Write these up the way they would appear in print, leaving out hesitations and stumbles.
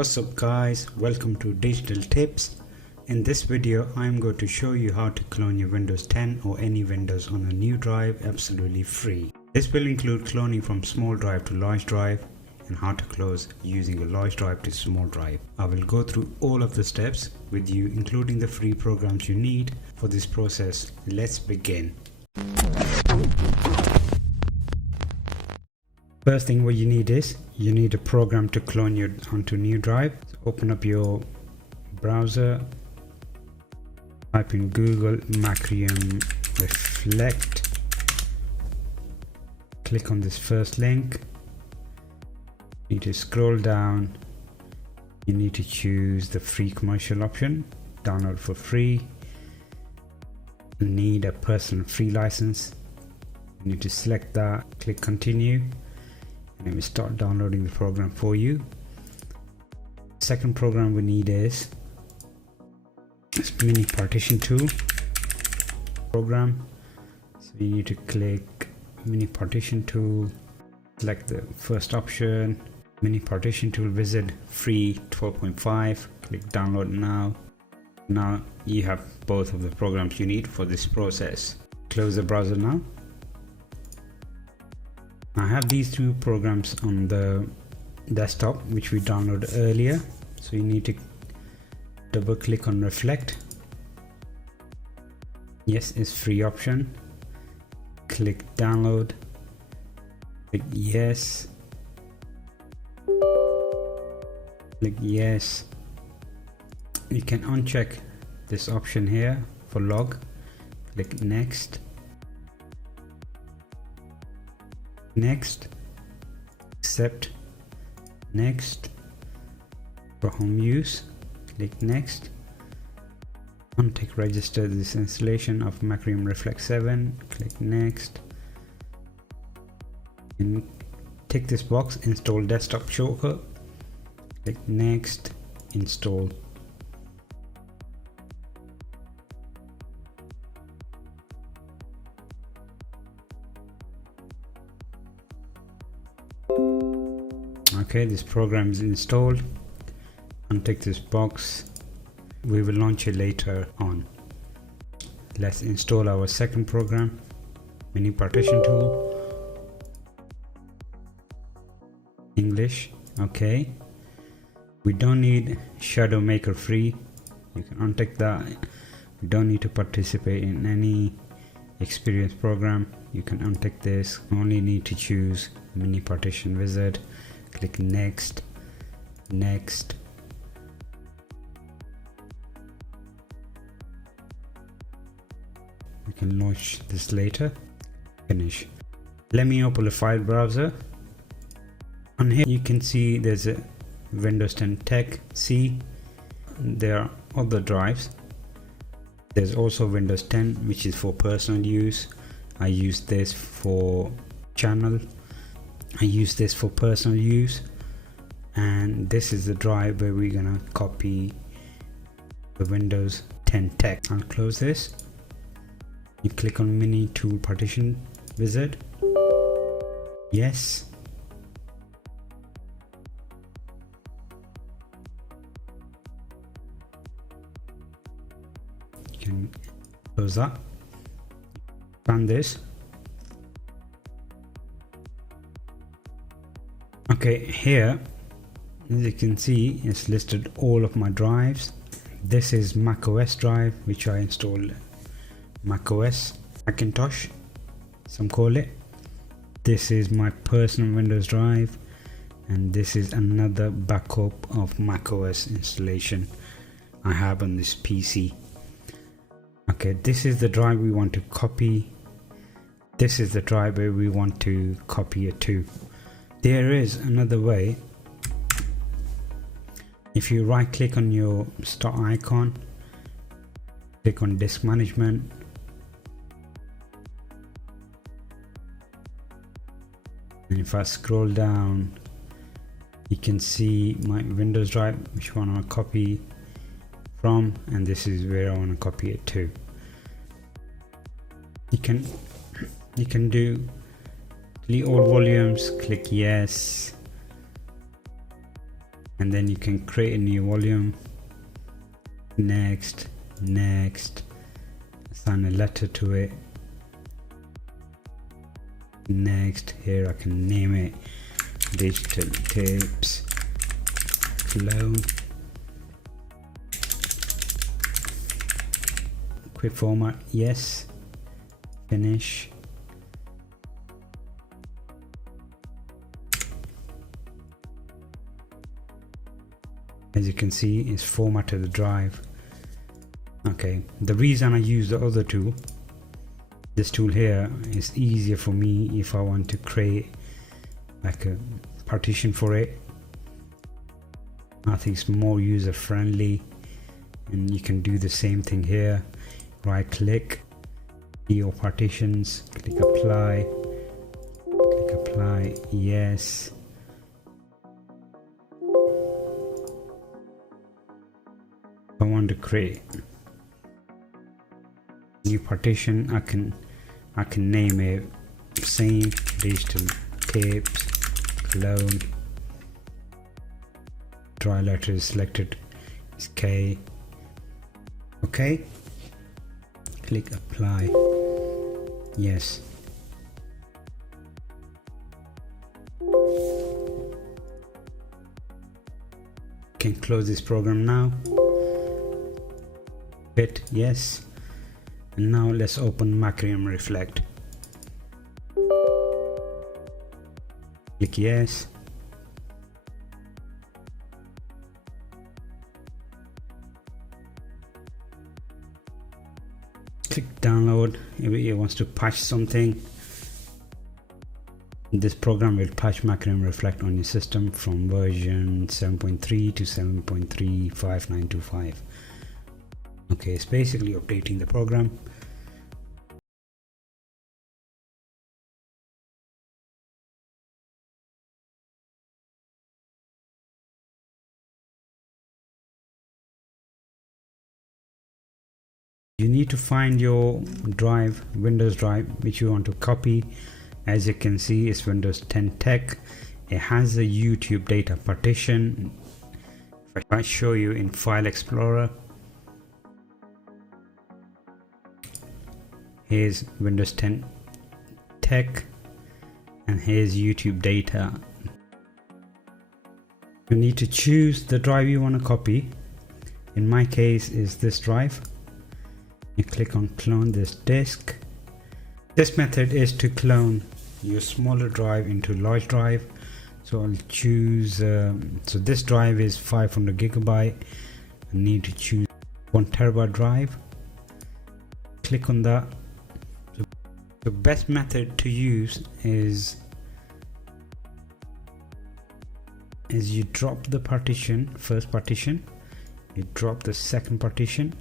What's up guys, welcome to Digital Tips. In this video I'm going to show you how to clone your Windows 10 or any Windows on a new drive absolutely free. This will include cloning from small drive to large drive and how to close using a large drive to small drive. I will go through all of the steps with you, including the free programs you need for this process. Let's begin. First thing what you need is you need a program to clone you onto new drive. So open up your browser, type in Google Macrium Reflect, click on this first link. You need to scroll down, you need to choose the free commercial option, download for free. You need a personal free license, you need to select that, click continue. And it will start downloading the program for you. Second program we need is this mini partition tool program. So you need to click mini partition tool, select the first option, mini partition tool wizard free 12.5, click download now. Now you have both of the programs you need for this process. Close the browser now. I have these two programs on the desktop which we downloaded earlier, so you need to double click on Reflect. Yes, it's free option. Click download, click yes, click yes. You can uncheck this option here for log, click next. Next, accept, next. For home use, click next. Untick register this installation of Macrium Reflect 7, click next. And tick this box, install desktop shortcut, click next, install. Okay, this program is installed. Untick this box. We will launch it later on. Let's install our second program, mini partition tool, English. Okay, we don't need shadow maker free. You can untick that. We don't need to participate in any experience program. You can untick this. Only need to choose mini partition wizard. Click next, next. We can launch this later. Finish. Let me open a file browser. On here you can see there's a Windows 10 Tech C. There are other drives. There's also Windows 10 which is for personal use. I use this for channel. I use this for personal use, and this is the drive where we're gonna copy the Windows 10 Tech. I'll close this. You click on MiniTool partition wizard. Yes. You can close that. Run this. Okay, here as you can see it's listed all of my drives. This is macOS drive which I installed, macOS Macintosh some call it. This is my personal Windows drive, and this is another backup of macOS installation I have on this PC. Okay, this is the drive we want to copy. This is the drive where we want to copy it to. There is another way. If you right click on your start icon, click on disk management, and if I scroll down you can see my Windows drive which I want to copy from, and this is where I want to copy it to. You can do delete all volumes, click yes, and then you can create a new volume. Next, assign a letter to it. Next, here I can name it digital tapes clone. Quick format, yes. Finish. As you can see, it's formatted the drive. Okay, the reason I use the other tool, this tool here, is easier for me if I want to create like a partition for it. I think it's more user friendly, and you can do the same thing here. Right click, your partitions, click apply, yes. I want to create new partition. I can name it same digital tapes clone. Dry letter is selected, is K. Okay, click apply, yes. Can close this program now. Hit yes, and now let's open Macrium Reflect. Click yes. Click download if it wants to patch something. This program will patch Macrium Reflect on your system from version 7.3 to 7.35925. Okay, it's basically updating the program. You need to find your drive, Windows drive, which you want to copy. As you can see, it's Windows 10 Tech. It has a YouTube data partition. If I show you in File Explorer, here's Windows 10 Tech, and here's YouTube data. You need to choose the drive you want to copy. In my case is this drive. You click on clone this disk. This method is to clone your smaller drive into large drive. So I'll choose, so this drive is 500 gigabyte. I need to choose 1 terabyte drive. Click on that. So the best method to use is you drop the partition, first partition, you drop the second partition,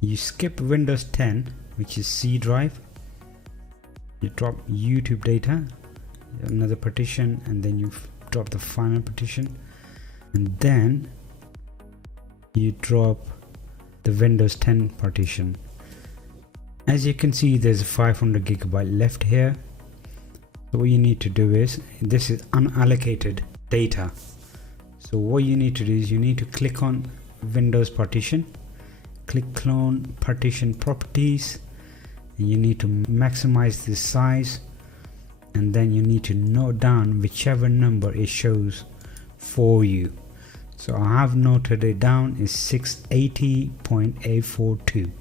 you skip Windows 10, which is C drive, you drop YouTube data, another partition, and then you drop the final partition, and then you drop the Windows 10 partition. As you can see, there's 500 gigabyte left here. So what you need to do is, this is unallocated data, so what you need to do is you need to click on Windows partition, click clone partition properties, and you need to maximize the size, and then you need to note down whichever number it shows for you. So I have noted it down is 680.842.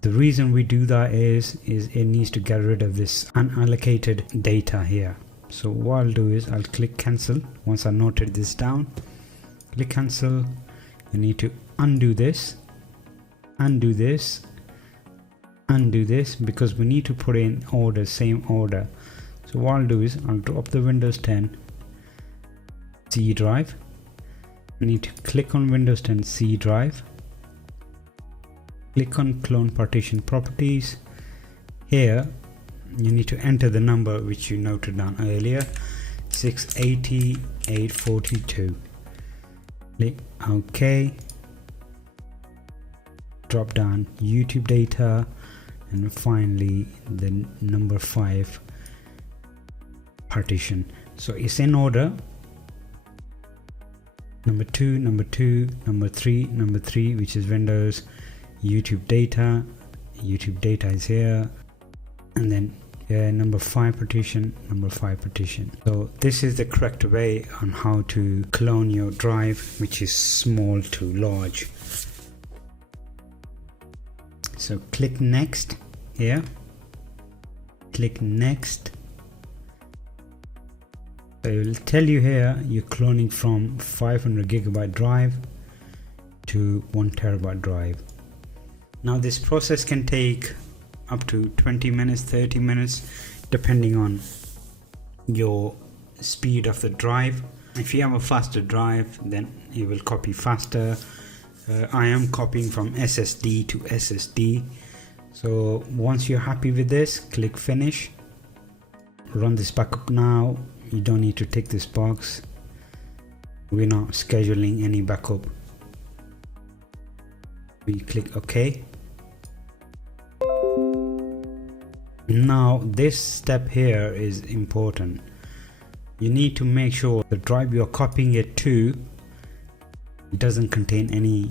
The reason we do that is it needs to get rid of this unallocated data here. So what I'll do is I'll click cancel. Once I noted this down, click cancel. You need to undo this, undo this, undo this, because we need to put in order, same order. So what I'll do is I'll drop the Windows 10 C drive. I need to click on Windows 10 C drive, click on clone partition properties. Here you need to enter the number which you noted down earlier, 680.842. Click OK, drop down YouTube data, and finally the number 5 partition. So it's in order. number 2, number 2, number 3, number 3, which is Windows. YouTube data is here, and then number 5 partition, number 5 partition. So this is the correct way on how to clone your drive, which is small to large. So click next here, click next. So it will tell you here you're cloning from 500 gigabyte drive to 1 terabyte drive. Now this process can take up to 20 minutes, 30 minutes, depending on your speed of the drive. If you have a faster drive, then it will copy faster. I am copying from SSD to SSD. So once you're happy with this, click finish. Run this backup now. You don't need to tick this box. We're not scheduling any backup. We click OK. Now this step here is important. You need to make sure the drive you're copying it to doesn't contain any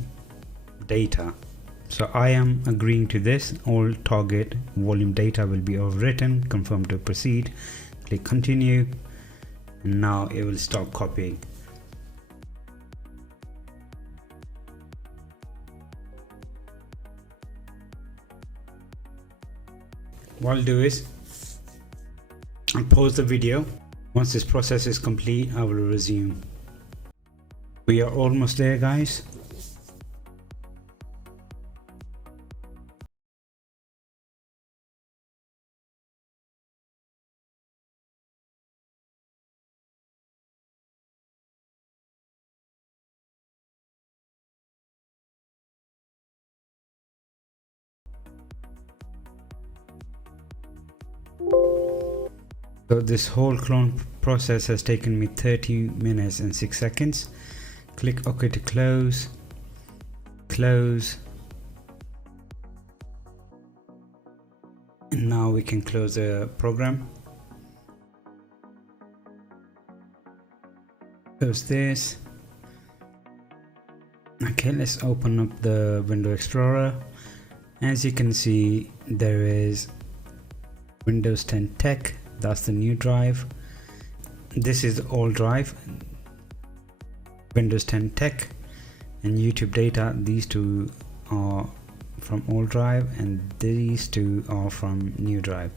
data. So I am agreeing to this. All target volume data will be overwritten. Confirm to proceed. Click continue, and now it will stop copying. What I'll do is I'll pause the video. Once this process is complete, I will resume. We are almost there, guys. So this whole clone process has taken me 30 minutes and 6 seconds. Click OK to close. Close. And now we can close the program. Close this. Okay, let's open up the Windows Explorer. As you can see, there is Windows 10 Tech. That's the new drive. This is the old drive, Windows 10 Tech, and YouTube data. These two are from old drive and these two are from new drive.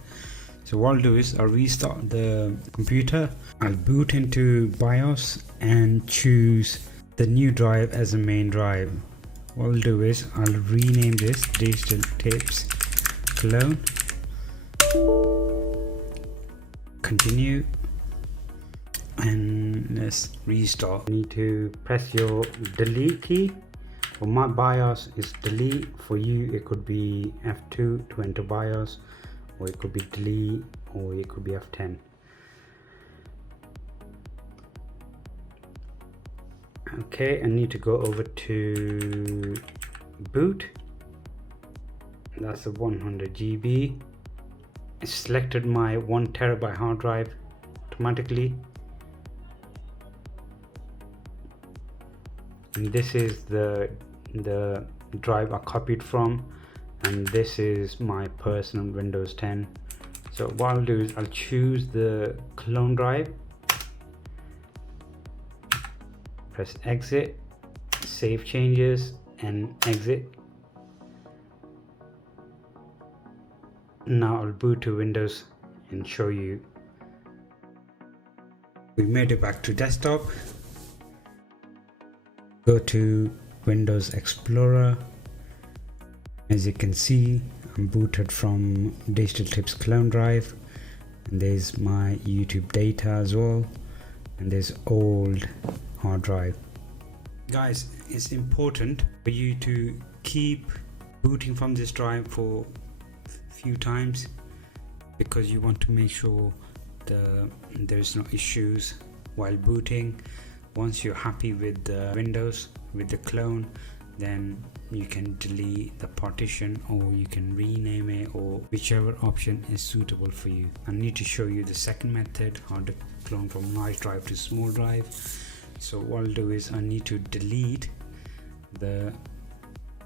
So what I'll do is I'll restart the computer. I'll boot into BIOS and choose the new drive as a main drive. What I'll do is I'll rename this Digital Tips Clone. Continue, and let's restart. You need to press your delete key. For my BIOS is delete. For you it could be F2 to enter BIOS, or it could be delete, or it could be F10. Okay, I need to go over to boot. That's a 100 GB. I selected my 1 terabyte hard drive automatically, and this is the drive I copied from, and this is my personal Windows 10. So what I'll do is I'll choose the clone drive, press exit, save changes, and exit. Now I'll boot to Windows and show you. We made it back to desktop. Go to Windows Explorer. As you can see, I'm booted from Digital Tips clone drive, and there's my YouTube data as well, and there's old hard drive. Guys, it's important for you to keep booting from this drive for few times, because you want to make sure there's no issues while booting. Once you're happy with the Windows, with the clone, then you can delete the partition, or you can rename it, or whichever option is suitable for you. I need to show you the second method, how to clone from large drive to small drive. So what I'll do is I need to delete the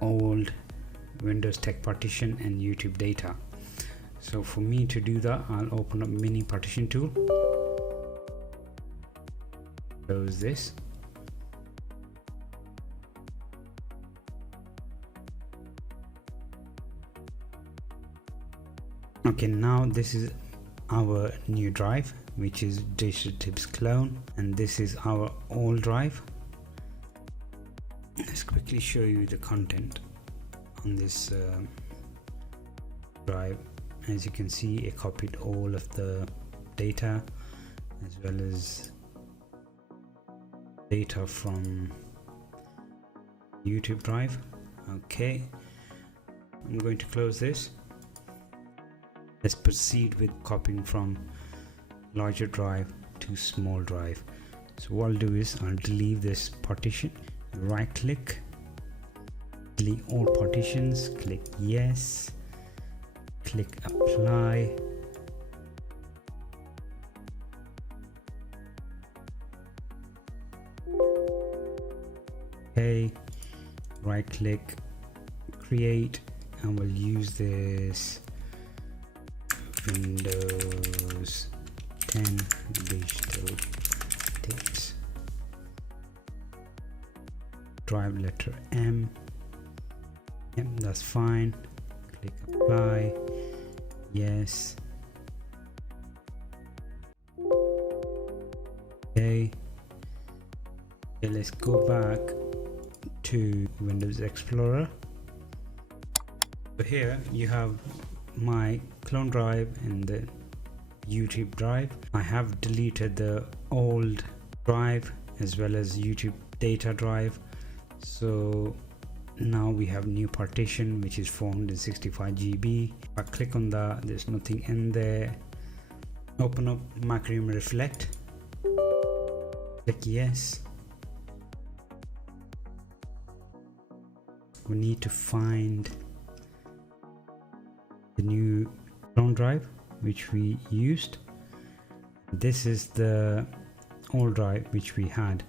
old Windows Tech Partition and YouTube data. So for me to do that, I'll open up Mini Partition tool, close this, okay. Now this is our new drive, which is Digital Tips clone, and this is our old drive. Let's quickly show you the content on this drive. As you can see, it copied all of the data as well as data from YouTube drive. Okay, I'm going to close this. Let's proceed with copying from larger drive to small drive. So what I'll do is I'll delete this partition, right click, delete all partitions, click yes, click apply, okay, right click, create, and we'll use this Windows 10 Digital Tips, drive letter M. Yep, that's fine. Click apply, yes, okay. Let's go back to Windows Explorer. So here you have my clone drive and the YouTube drive. I have deleted the old drive as well as YouTube data drive. So now we have new partition, which is 465 GB. If I click on that, there's nothing in there. Open up Macrium Reflect, click yes. We need to find the new clone drive which we used. This is the old drive which we had.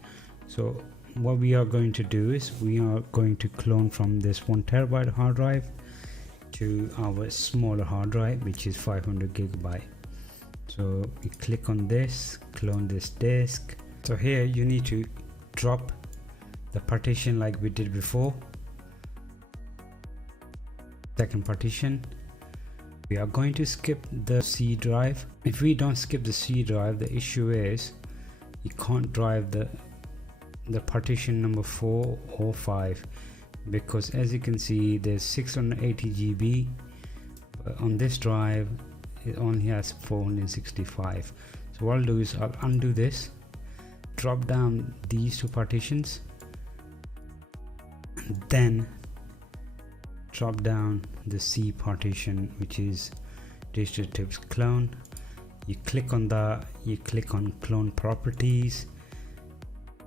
So what we are going to do is we are going to clone from this 1 terabyte hard drive to our smaller hard drive, which is 500 GB. So we click on this, clone this disk. So here you need to drop the partition like we did before. Second partition. We are going to skip the C drive. If we don't skip the C drive, the issue is you can't drive the partition number 4 or 5, because as you can see there's 680 GB, but on this drive it only has 465. So what I'll do is I'll undo this, drop down these two partitions, and then drop down the C partition, which is Digital Tips clone. You click on that, you click on clone properties.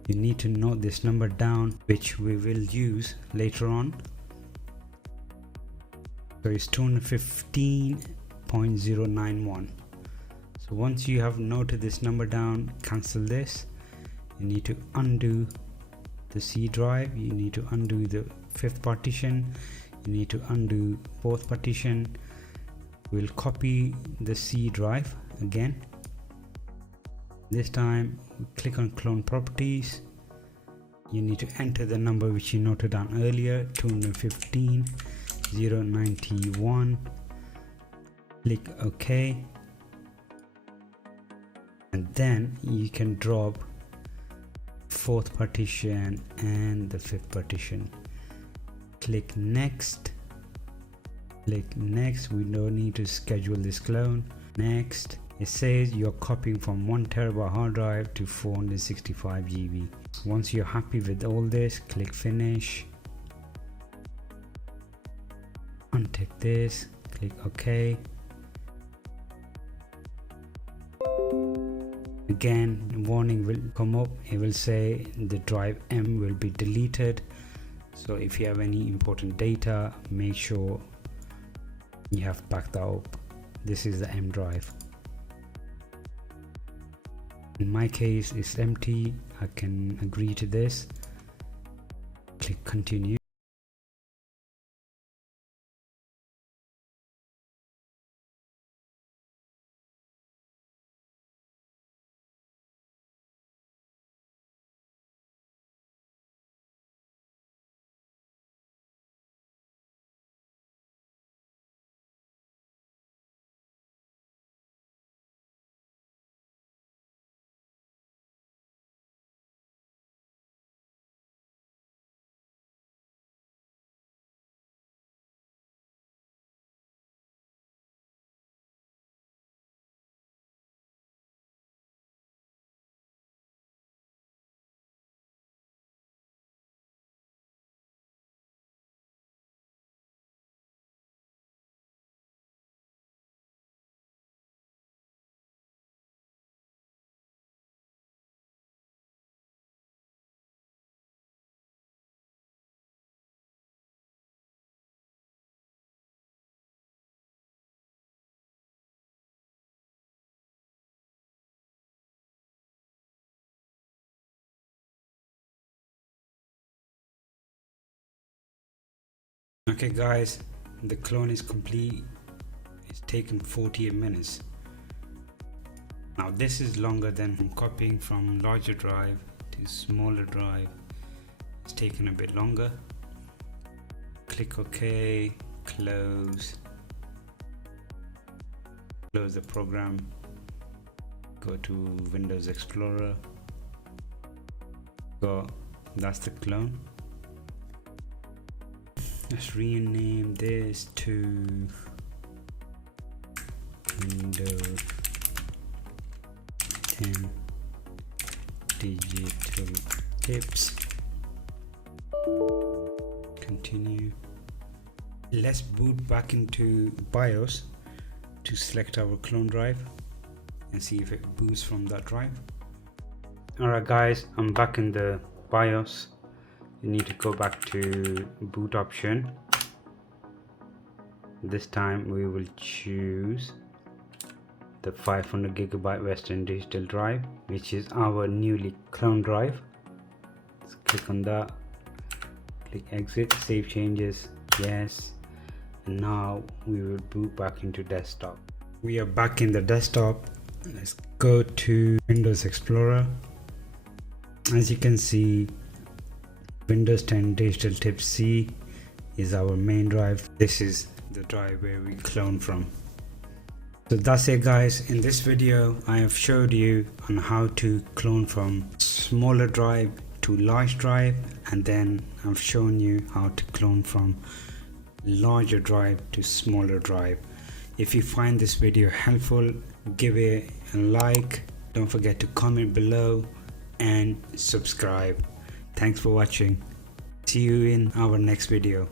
You need to note this number down, which we will use later on. So it's 215.091. So once you have noted this number down, cancel this. You need to undo the C drive, you need to undo the 5th partition, you need to undo 4th partition. We'll copy the C drive again. This time click on clone properties. You need to enter the number which you noted down earlier, 215.091. Click OK, and then you can drop 4th partition and the 5th partition. Click next, click next. We don't need to schedule this clone. Next. It says you're copying from 1 terabyte hard drive to 465 GB. Once you're happy with all this, click finish, untick this, click OK. Again, warning will come up. It will say the drive M will be deleted. So if you have any important data, make sure you have backed that up. This is the M drive. In my case it's empty. I can agree to this. Click continue. Okay guys, the clone is complete. It's taken 48 minutes. Now this is longer than copying from larger drive to smaller drive. It's taken a bit longer. Click OK, close the program, go to Windows Explorer, that's the clone. Let's rename this to Windows 10 Digital Tips. Continue. Let's boot back into BIOS to select our clone drive and see if it boots from that drive. Alright guys, I'm back in the BIOS. You need to go back to boot option. This time we will choose the 500GB Western Digital drive, which is our newly cloned drive. Let's click on that, click exit, save changes, yes, and now we will boot back into desktop. We are back in the desktop. Let's go to Windows Explorer. As you can see, Windows 10 Digital Tips C is our main drive. This is the drive where we clone from. So that's it guys. In this video I have showed you on how to clone from smaller drive to large drive, and then I've shown you how to clone from larger drive to smaller drive. If you find this video helpful, give it a like, don't forget to comment below and subscribe. Thanks for watching. See you in our next video.